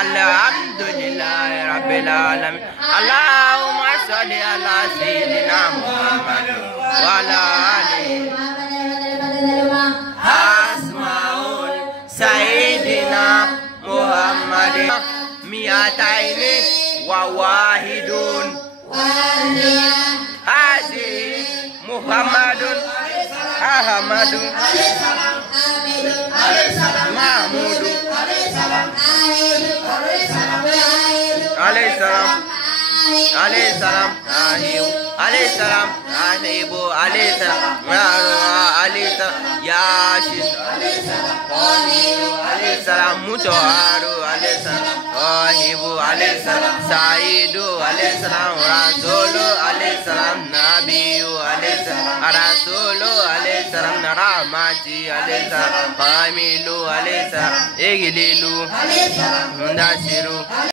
Alhamdulillah Rabbil Alamin. Allahumma salli ala Sayyidina Muhammad wa ala alihi. Asmaul Sayyidina Muhammadin mi'ataini wa wahidun. Haji Muhammadun Ahmadun Mahmudun alayhi salam ahibu alayhi salam Yasin alayhi salam Mutahharu alayhi salam Ahibu alayhi salam Saidu alayhi salam Rasulu alayhi salam Nabiyu alayhi salam Rasulu alayhi salam Rahmati alayhi salam Kamilu alayhi salam Iglilu Mundasiru